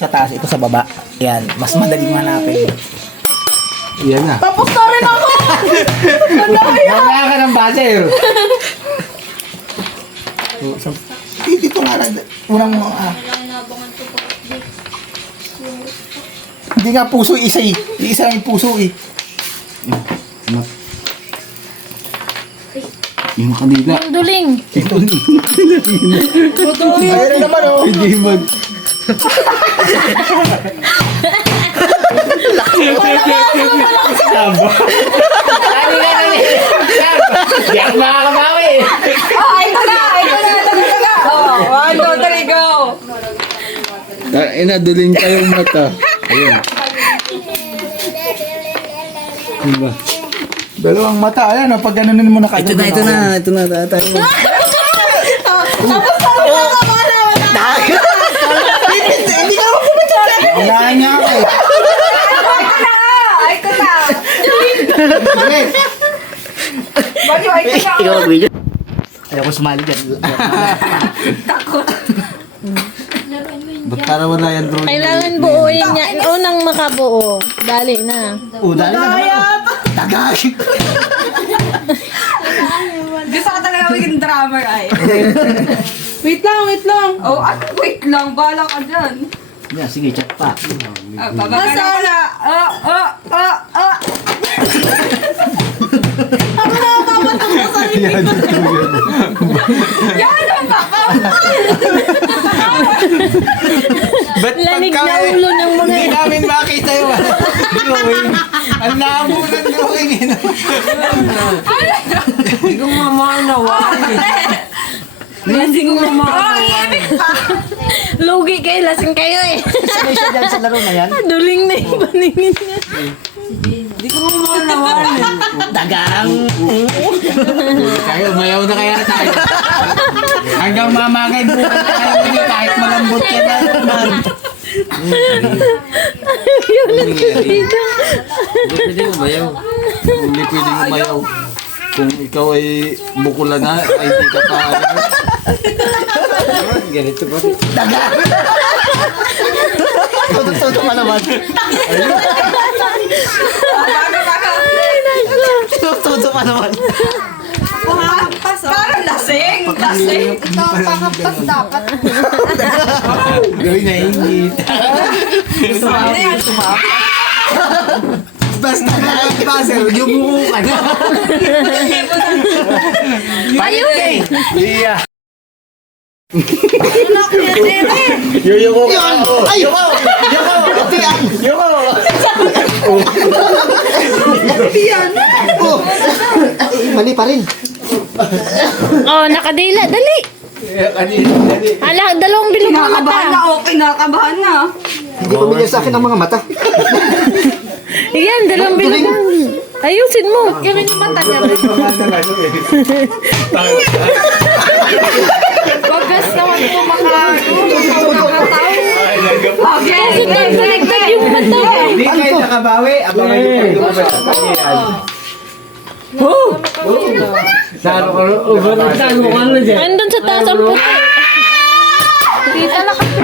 Sa taas, ito sa baba. Yan, mas madaling hanapin. Yan na. Tapos na rin ako! Mamaya ka ng buzzer. Dito nga lang. Unang hindi nga puso isa eh. Isa lang yung puso eh. Yung kanila. Yung duling. Ayun naman oh. Hindi mag... Sabo. Ano nga kami? Di ako makakabawi. Oh, ito na! Oh, 1, 2, 3, go! Inaduling kayong mata. Ayun. Diba? Dalawang mata. Ayan oh. Pag gano'n mo na kagad. Ito na. Tayo. Tapos na rin ako! Hindi ka naman pumunta. Unahan niya ako eh. Ay, ito na! Bagyo, ay, ito na! Ayoko sumali dyan. Takot. Ba't para wala yan drone? Kailangan buuin niya. Unang makabuo. Dali na. Dali na naman. Tagay. Gusto ko talaga maging drummer ay. Wait lang. Oh, wait lang. Bala ka dyan. Yan, sige, chat pa. Babagana ko na. Yan ang baka. Ba't Lanig na ulo ng mga... Hindi namin makita yung drawing. Ang labo ng drawing. Hindi ko mamanawa. Lasing na mga... Oh, ibig pa. Lugi kayo, lasing kayo eh. Sanay siya dyan sa laro na yan. Duling na yung paningin niya. Hindi ko mamanawa. Dagang. Kayo, mayaw na kaya tayo. Hanggang mamagay bukan na kayo hindi kahit malambot yan na naman. Yun ang dito. Hindi pwede umayaw. Hindi pwede umayaw. Kung ikaw ay bukula na, ay hindi ka pa. Ganito ba? Dagang. Tutok-tutok ka naman. Tutok-tutok ka naman. Parang lasing. Lasing. Ito, pangaptas dapat. Gawin na ingit. Ano yan? Basta buzzer, yung buko ka na. Ayun eh. Iya. Yuyuko ka. Ay, yuko! Yuko! Mali pa rin. Oh, nakadila. Dali. Ala, dalawang bilog na Kinakabahan na. mata. Oh, kinakabahan na. Hindi pamilya sa akin ang mga mata. Yan, dalawang bilog na. Ayusin mo. Kaya yung mata niya. Bagas naman po makakataw. Okay. Baliktad yung mata. Hindi kayo nakabawi. Abangan niyo po yung lumabas. Andun sa taas ang puti. Kita na kasi.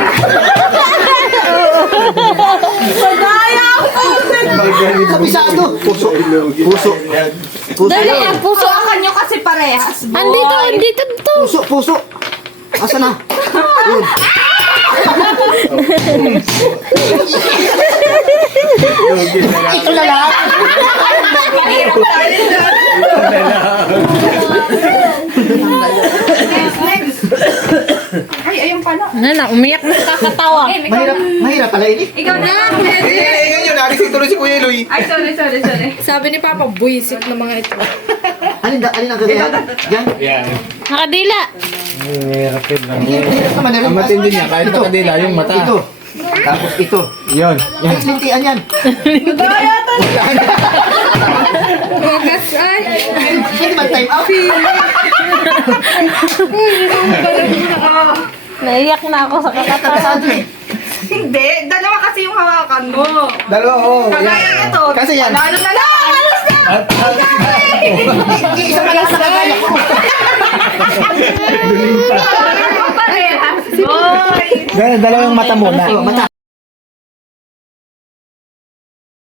Kabisado. Puso. Puso. Dali, ang puso. Hawakan nyo kasi parehas. boy. Andito to. Puso. Asa na? Yun. Ito na lang. Mahirap tayo dyan. Next. Ay, ayun pala. Nana, umiyak na kakatawa. Mahirap pala ini. Ikaw na lang. Ikaw yun. Nagising tuloy si Kuya Eloy. Ay, sorry. Sabi ni Papa, buisit na mga ito. Alin ang gagawin? Yan. Nakadila. Hirapin lang. Hirap naman na rin. Ang matindi niya, kahit nakadila yung mata. Ito. Tapos ito. Yun. Ay, lintian yan. Bagas ay. Pwede ba time out? Naiyak na ako sa kakatawa. Hindi. Dalawa kasi yung hawakan mo. Dalawa, oo. Kagaya ito. Kasi yan. Lalo na lang. Alas na. Isa pa lang sa kagaya ko. Parehas. Boy. Dalawang mata muna. Mata.